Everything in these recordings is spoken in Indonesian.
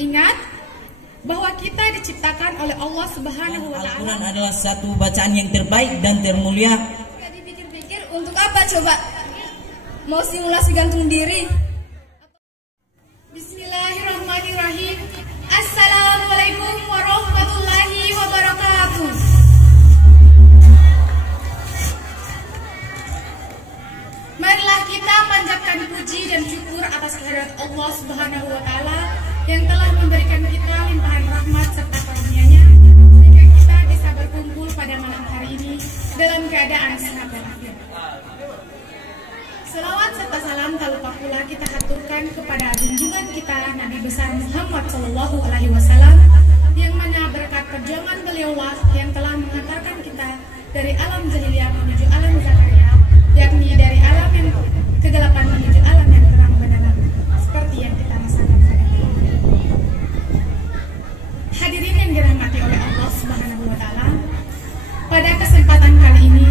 Ingat bahwa kita diciptakan oleh Allah Subhanahu wa Ta'ala. Al-Quran adalah satu bacaan yang terbaik dan termulia. Gak dipikir-pikir untuk apa coba? Mau simulasi gantung diri? Bismillahirrahmanirrahim. Assalamualaikum warahmatullahi wabarakatuh. Marilah kita panjatkan puji dan syukur atas kehadirat Allah Subhanahu wa Ta'ala yang telah memberikan kita limpahan rahmat serta karunia-Nya sehingga kita bisa berkumpul pada malam hari ini dalam keadaan sehat dan afiat. Selawat serta salam tak lupa pula kita haturkan kepada junjungan kita Nabi besar Muhammad Shallallahu Alaihi Wasallam yang mana berkat perjuangan beliaulah yang telah mengantarkan kita dari alam jahiliyah menuju alam zakaria, yakni dari alam yang kegelapan menuju alam yang terang benderang seperti yang kita rasakan hari ini. Hadirin yang dirahmati oleh Allah Subhanahu wa Ta'ala, pada kesempatan kali ini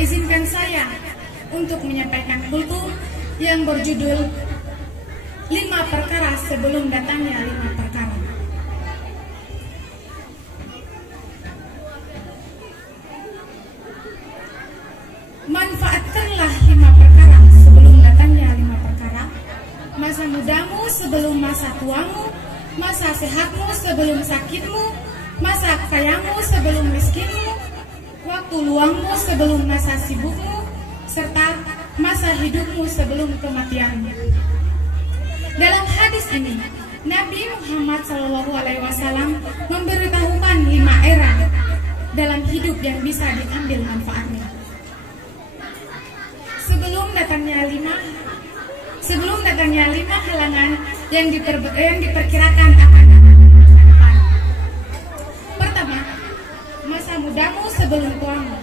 izinkan saya untuk menyampaikan kultum yang berjudul 5 perkara sebelum datangnya 5 perkara. Manfaatkanlah 5 perkara sebelum datangnya 5 perkara. Masa mudamu sebelum masa tuamu, masa sehatmu sebelum sakitmu, masa kayamu sebelum miskinmu, waktu luangmu sebelum masa sibukmu, serta masa hidupmu sebelum kematianmu. Dalam hadis ini, Nabi Muhammad SAW memberitahukan 5 era dalam hidup yang bisa diambil manfaatnya. Sebelum datangnya 5 halangan yang diperkirakan akan datang di masa depan. Pertama, masa mudamu sebelum tuamu.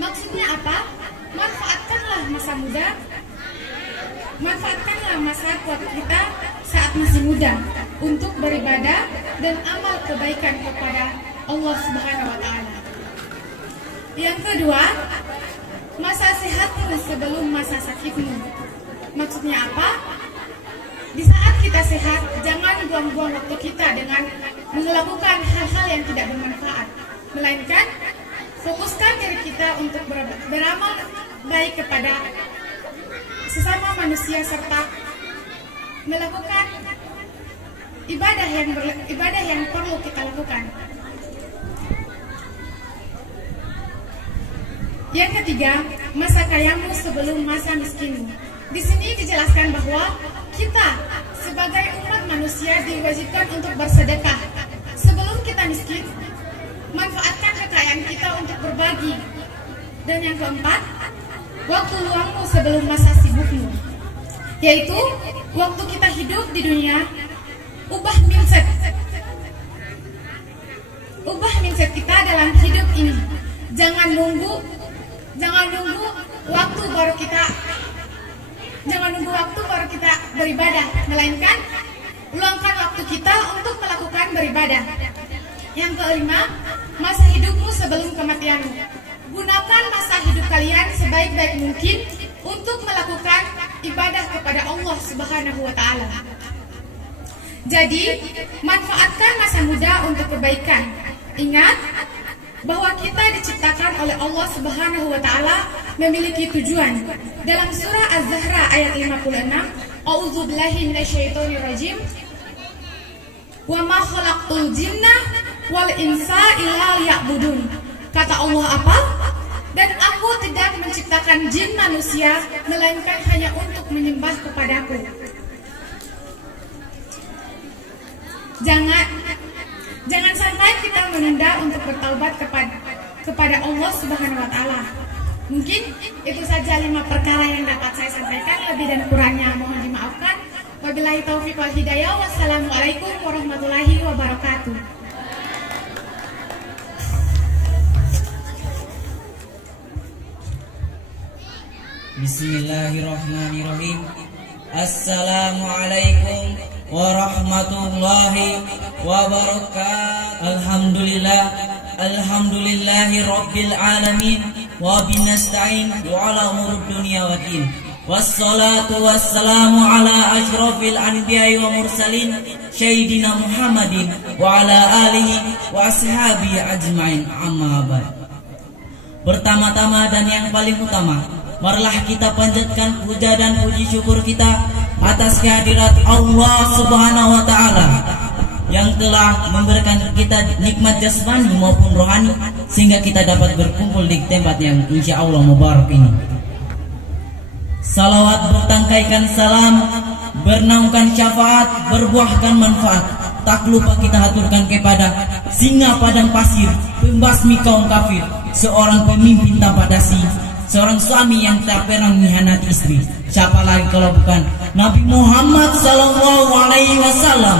Maksudnya apa? Manfaatkanlah masa muda, manfaatkanlah masa tua kita saat masih muda untuk beribadah dan amal kebaikan kepada Allah Subhanahu wa Ta'ala. Yang kedua, masa sehatmu sebelum masa sakitmu. Maksudnya apa? Di saat kita sehat, jangan buang-buang waktu kita dengan melakukan hal-hal yang tidak bermanfaat, melainkan fokuskan diri kita untuk beramal baik kepada sesama manusia serta melakukan ibadah yang perlu kita lakukan. Yang ketiga, masa kayamu sebelum masa miskinmu. Di sini dijelaskan bahwa kita sebagai umat manusia diwajibkan untuk bersedekah sebelum kita miskin. Manfaatkan kekayaan kita untuk berbagi. Dan yang keempat, waktu luangmu sebelum masa sibukmu, yaitu waktu kita hidup di dunia, ubah mindset kita dalam hidup ini. Jangan nunggu waktu baru kita beribadah, melainkan luangkan waktu kita untuk melakukan beribadah. Yang kelima, masa hidupmu sebelum kematianmu. Gunakan masa hidup kalian sebaik-baik mungkin untuk melakukan ibadah kepada Allah Subhanahu wa Ta'ala. Jadi, manfaatkan masa muda untuk kebaikan. Ingat bahwa kita diciptakan oleh Allah Subhanahu wa Ta'ala memiliki tujuan. Dalam surah Az-Zahra ayat 56, A'udzubillahi minasyaitonirrajim. Wa ma khalaqtul jinna wal insa illa liya'budun. Kata Allah apa? Dan aku tidak menciptakan jin manusia melainkan hanya untuk menyembah kepadaku. Jangan sampai kita menunda untuk bertaubat kepada Allah Subhanahu wa Ta'ala. Mungkin itu saja 5 perkara yang dapat saya sampaikan. Lebih dan kurangnya mohon dimaafkan. Wabillahi taufiq wal hidayah. Wassalamualaikum warahmatullahi wabarakatuh. Bismillahirrahmanirrahim. Assalamualaikum warahmatullahi wabarakatuh. Alhamdulillahi rabbil alamin wa binasta'in wa ala umurud dunya wa din. Wassalatu wassalamu ala asyrafil anbiya'i wa mursalin Sayyidina Muhammadin wa ala alihi wa ashabihi ajma'in, amma ba'd. Pertama-tama dan yang paling utama, marilah kita panjatkan puja dan puji syukur kita atas kehadirat Allah Subhanahu wa taala yang telah memberikan kita nikmat jasmani maupun rohani sehingga kita dapat berkumpul di tempat yang insya Allah mubarak ini. Salawat bertangkaikan salam, bernaungkan syafaat, berbuahkan manfaat, tak lupa kita haturkan kepada singa padang pasir, pembasmi kaum kafir, seorang pemimpin tanpa dasi, seorang suami yang tak pernah mengkhianati istri. Siapa lagi kalau bukan Nabi Muhammad sallallahu alaihi wasallam,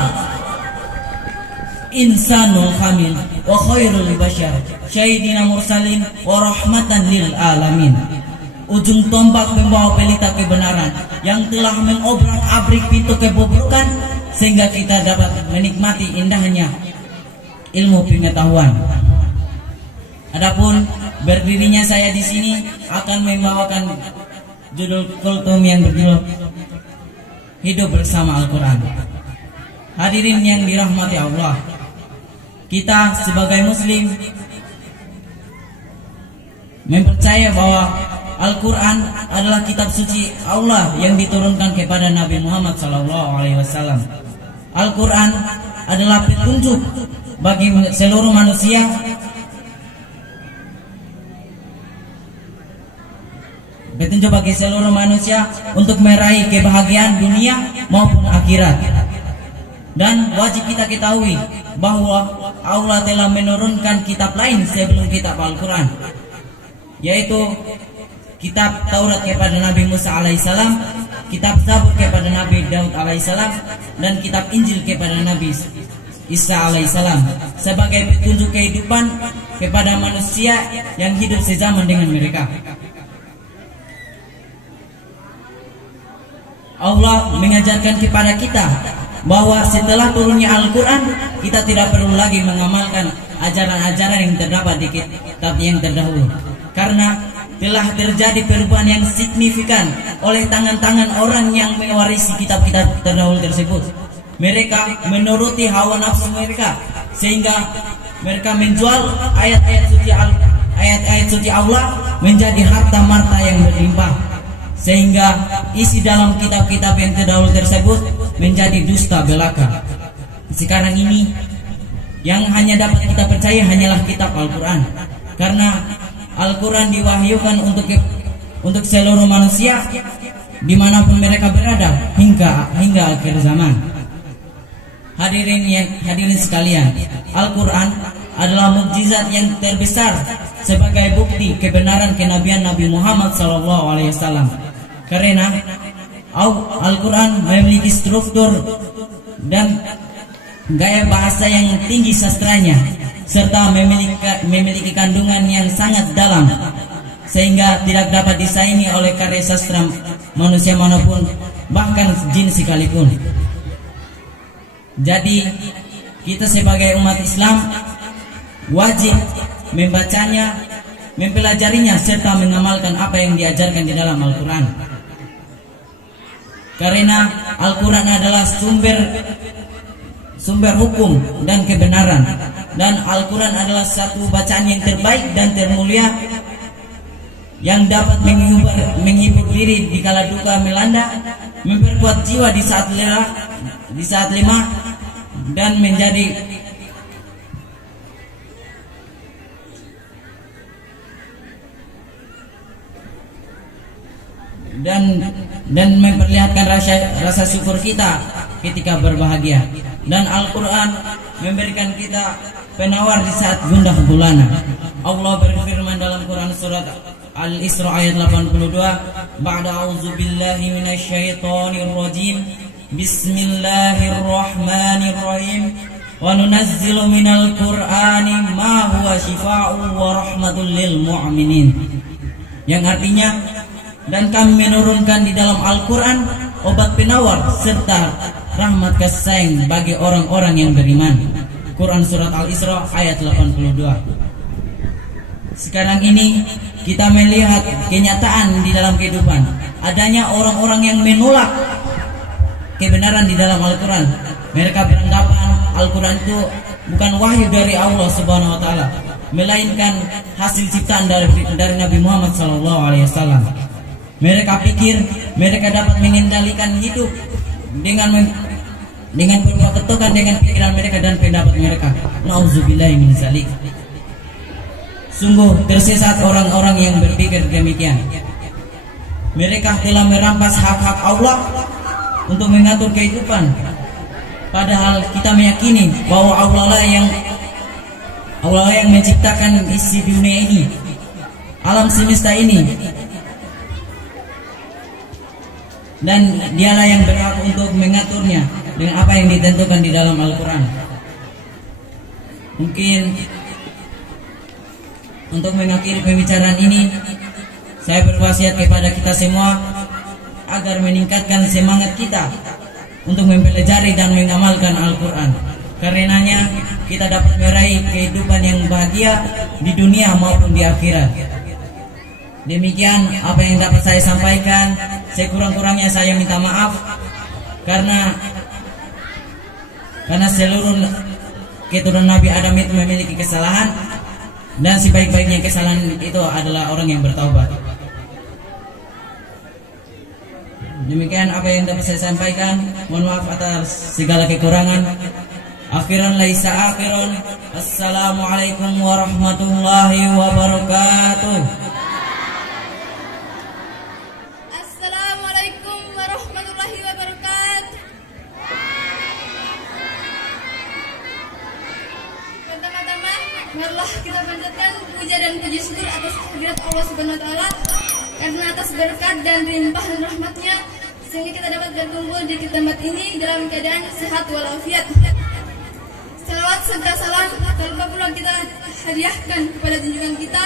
insanul kamil wa khairul bashar, sayyidina mursalin wa rahmatan lil alamin. Ujung tombak pembawa pelita kebenaran yang telah mengobrak-abrik pintu kebobrokan sehingga kita dapat menikmati indahnya ilmu pengetahuan. Adapun berdirinya saya di sini akan membawakan judul kultum yang berjudul Hidup Bersama Al-Quran. Hadirin yang dirahmati Allah, kita sebagai muslim mempercaya bahwa Al-Quran adalah kitab suci Allah yang diturunkan kepada Nabi Muhammad SAW. Al-Quran adalah petunjuk bagi seluruh manusia untuk meraih kebahagiaan dunia maupun akhirat. Dan wajib kita ketahui bahwa Allah telah menurunkan kitab lain sebelum kitab Al-Quran, yaitu kitab Taurat kepada Nabi Musa alaihissalam, kitab Zabur kepada Nabi Daud alaihissalam, dan kitab Injil kepada Nabi Isa alaihissalam sebagai petunjuk kehidupan kepada manusia yang hidup sezaman dengan mereka. Allah mengajarkan kepada kita bahwa setelah turunnya Al-Quran, kita tidak perlu lagi mengamalkan ajaran-ajaran yang terdapat di kitab yang terdahulu, karena telah terjadi perubahan yang signifikan oleh tangan-tangan orang yang mewarisi kitab-kitab terdahulu tersebut. Mereka menuruti hawa nafsu mereka sehingga mereka menjual ayat-ayat suci Allah menjadi harta marta yang berlimpah, sehingga isi dalam kitab-kitab yang terdahulu tersebut menjadi dusta belaka. Sekarang ini yang hanya dapat kita percaya hanyalah kitab Al-Quran, karena Al-Quran diwahyukan untuk seluruh manusia dimanapun mereka berada hingga akhir zaman. Hadirin sekalian, Al-Quran adalah mukjizat yang terbesar sebagai bukti kebenaran kenabian Nabi Muhammad SAW. Karena Al-Quran memiliki struktur dan gaya bahasa yang tinggi sastranya, serta memiliki kandungan yang sangat dalam, sehingga tidak dapat disaingi oleh karya sastra manusia manapun, bahkan jin sekalipun. Jadi kita sebagai umat Islam wajib membacanya, mempelajarinya, serta mengamalkan apa yang diajarkan di dalam Al-Quran. Karena Al-Quran adalah sumber hukum dan kebenaran, dan Al-Quran adalah satu bacaan yang terbaik dan termulia yang dapat menghibur diri di kala duka melanda, memperkuat jiwa di saat lemah, dan memperlihatkan rasa syukur kita ketika berbahagia. Dan Al-Quran memberikan kita penawar di saat gundah gulana. Allah berfirman dalam Quran surat Al-Isra ayat 82, ba'da a'udzubillahi minasyaitonir rajim, bismillahirrahmanirrahim, wa nunazzilu minal qur'ani ma huwa shifaa'un wa rahmatul lil mu'minin. Yang artinya, dan kami menurunkan di dalam Al-Quran obat penawar serta rahmat kasih sayang bagi orang-orang yang beriman. Quran surat Al-Isra ayat 82. Sekarang ini kita melihat kenyataan di dalam kehidupan adanya orang-orang yang menolak kebenaran di dalam Al-Quran. Mereka beranggapan Al-Quran itu bukan wahyu dari Allah Subhanahu wa taala, melainkan hasil ciptaan dari Nabi Muhammad SAW. Mereka pikir mereka dapat mengendalikan hidup dengan berbuat ketukan dengan pikiran mereka dan pendapat mereka. Nauzubillahi min dzalik. Sungguh tersesat orang-orang yang berpikir demikian. Mereka telah merampas hak-hak Allah untuk mengatur kehidupan. Padahal kita meyakini bahwa Allah lah yang menciptakan isi dunia ini, alam semesta ini, dan dialah yang berhak untuk mengaturnya dengan apa yang ditentukan di dalam Al-Quran. Mungkin untuk mengakhiri pembicaraan ini, saya berwasiat kepada kita semua agar meningkatkan semangat kita untuk mempelajari dan mengamalkan Al-Quran. Karenanya kita dapat meraih kehidupan yang bahagia di dunia maupun di akhirat. Demikian apa yang dapat saya sampaikan. Sekurang-kurangnya saya minta maaf karena seluruh keturunan Nabi Adam itu memiliki kesalahan, dan sebaik-baiknya kesalahan itu adalah orang yang bertaubat. Demikian apa yang dapat saya sampaikan. Mohon maaf atas segala kekurangan. Akhiran laisa akhiran. Assalamualaikum warahmatullahi wabarakatuh. Assalamualaikum warahmatullahi wabarakatuh. Pertama-tama, marilah kita panjatkan puja dan puji syukur atas kehadirat Allah Subhanahu wa taala, karena atas berkat dan limpahan rahmatnya sehingga kita dapat berkumpul di tempat ini dalam keadaan sehat walafiat. Salawat serta salam tak lupa pula kita hadiahkan kepada junjungan kita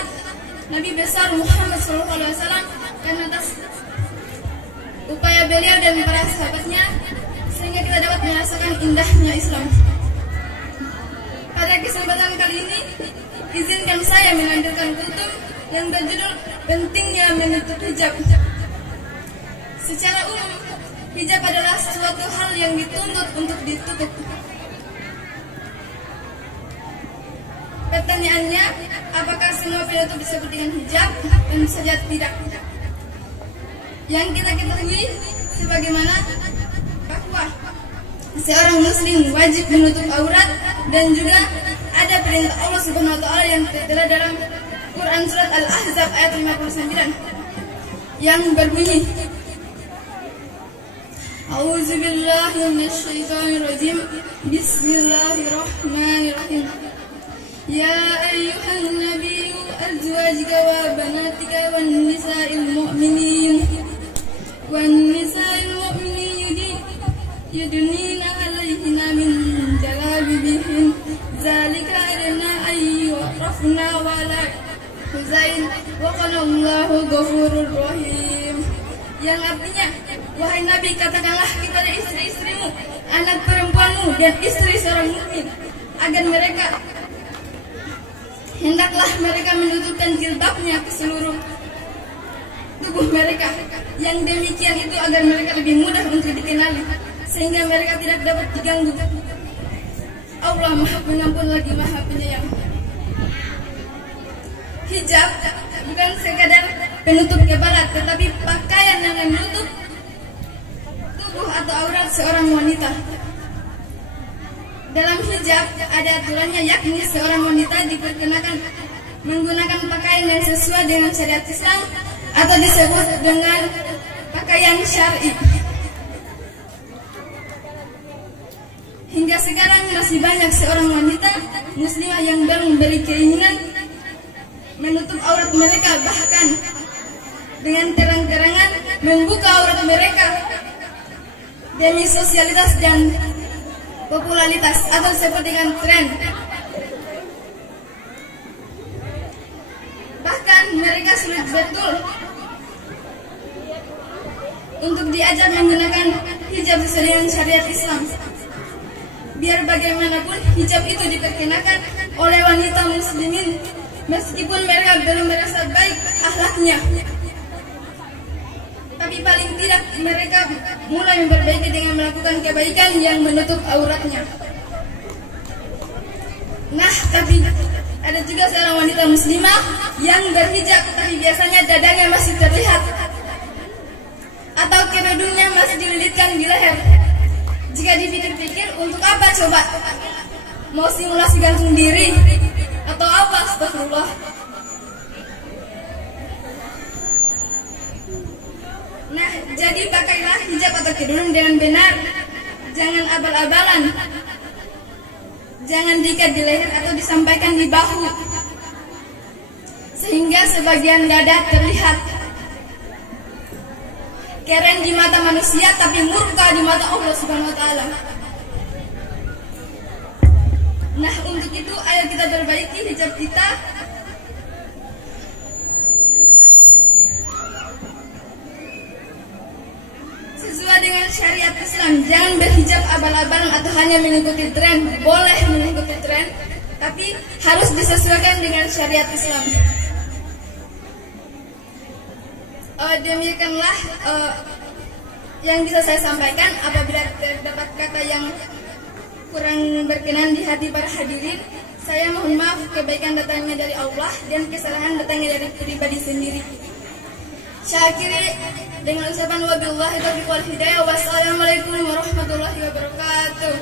Nabi besar Muhammad SAW, karena atas upaya beliau dan para sahabatnya sehingga kita dapat merasakan indahnya Islam. Pada kesempatan kali ini, izinkan saya mengambilkan kultum yang berjudul pentingnya menutup hijab. Secara umum, hijab adalah suatu hal yang dituntut untuk ditutup. Pertanyaannya, apakah semua penutup disebut dengan hijab? Tentu saja tidak. Yang kita ketahui sebagaimana bahwa seorang muslim wajib menutup aurat, dan juga ada perintah Allah Subhanahu wa taala yang tertera dalam Quran surat Al-Ahzab ayat 59 yang berbunyi, A'udzubillahi minasyaitonirrajim. Bismillahirrahmanirrahim. Ya ayyuhan nabiyyu azwajika wa banatika wan nisa'il mu'minin yudnina 'alaihinna min jalabibihin zalika adna ayyurafna wa la huzain wa qanallahu ghafurur rahim. Yang artinya, wahai Nabi, katakanlah kepada istri-istrimu, anak perempuanmu, dan istri seorang mukmin, agar hendaklah mereka menutupkan jilbabnya ke seluruh tubuh mereka. Yang demikian itu agar mereka lebih mudah untuk dikenali, sehingga mereka tidak dapat diganggu. Allah Maha Pengampun lagi Maha Penyayang. Hijab bukan sekadar penutup kepala, tetapi pakaian yang menutup tubuh atau aurat seorang wanita. Dalam hijab ada aturannya, yakni seorang wanita diperkenakan menggunakan pakaian yang sesuai dengan syariat Islam atau disebut dengan pakaian syar'i. Hingga sekarang masih banyak seorang wanita muslimah yang belum memberi keinginan menutup aurat mereka, bahkan dengan terang-terangan membuka aurat mereka demi sosialitas dan popularitas atau disebut dengan tren. Bahkan mereka sulit betul untuk diajar menggunakan hijab sesuai dengan syariat Islam. Biar bagaimanapun hijab itu diperkenakan oleh wanita muslimin meskipun mereka belum merasa baik akhlaknya. Tapi tapi paling tidak mereka mulai memperbaiki dengan melakukan kebaikan yang menutup auratnya. Nah, tapi ada juga seorang wanita muslimah yang berhijab tapi biasanya dadanya masih terlihat atau kerudungnya masih dililitkan di leher. Jika dipikir-pikir, untuk apa coba? Mau simulasi gantung diri atau apa? Astagfirullah. Nah, jadi pakailah hijab atau kerudung dengan benar. Jangan abal-abalan. Jangan diikat di leher atau disampaikan di bahu, sehingga sebagian dada terlihat. Keren di mata manusia tapi murka di mata Allah Subhanahu wa taala. Nah, untuk itu ayo kita perbaiki hijab kita. Sesuai dengan syariat Islam. Jangan berhijab abal-abalan atau hanya mengikuti tren. Boleh mengikuti tren, tapi harus disesuaikan dengan syariat Islam. Demikianlah yang bisa saya sampaikan. Apabila terdapat kata yang kurang berkenan di hati para hadirin, saya mohon maaf. Kebaikan datangnya dari Allah dan kesalahan datangnya dari pribadi sendiri. Saya akhiri dengan ucapan wabillahi taufiq wal hidayah. Wassalamualaikum warahmatullahi wabarakatuh.